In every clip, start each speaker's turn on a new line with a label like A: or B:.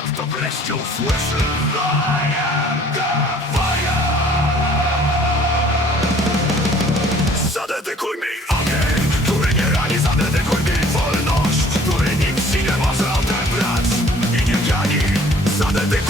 A: świat to wreszcie usłyszy I am the fire Zadedykuj mi ogień, który nie rani Zadedykuj mi wolność, który nic ci nie może odebrać. I nie gani Zadedykuj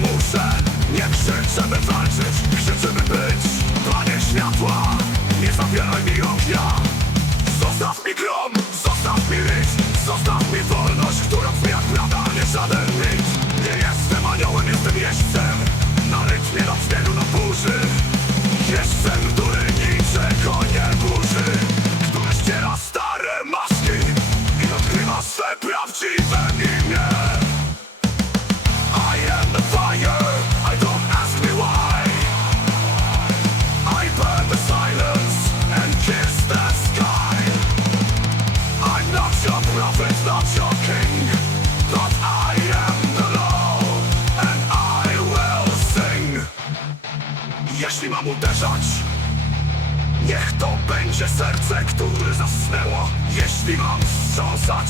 A: muszę Nie krzyczę, by walczyć. Krzyczę, by być Panie światła. Nie zabieraj mi ognia Jeśli mam uderzać. Niech to będzie serce, które zasnęło. Jeśli mam wstrząsać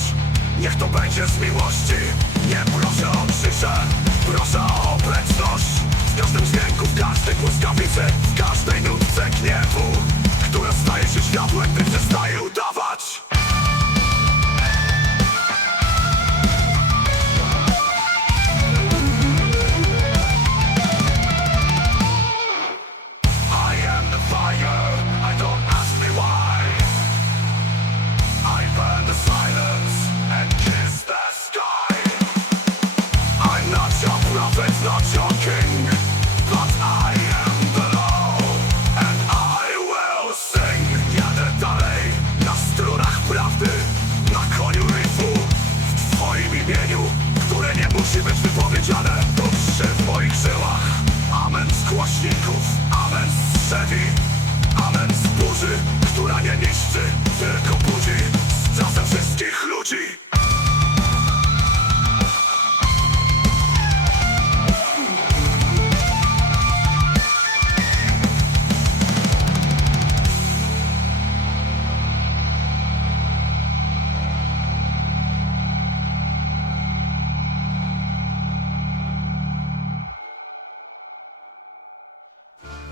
A: Niech to będzie z miłości. Nie proszę o krzyże Proszę o obecność W każdym dźwięku, w każdej błyskawicy W każdej nutce gniewu Która staje się światłem, gdy przestaje udawać Prophet's not your king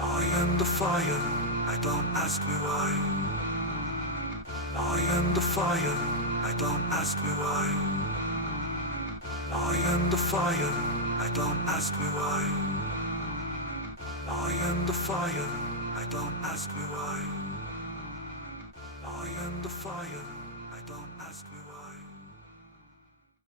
A: I am the fire, I don't ask me why. I am the fire, I don't ask me why. I am the fire, I don't ask me why. I am the fire, I don't ask me why. I am the fire, I don't ask me why.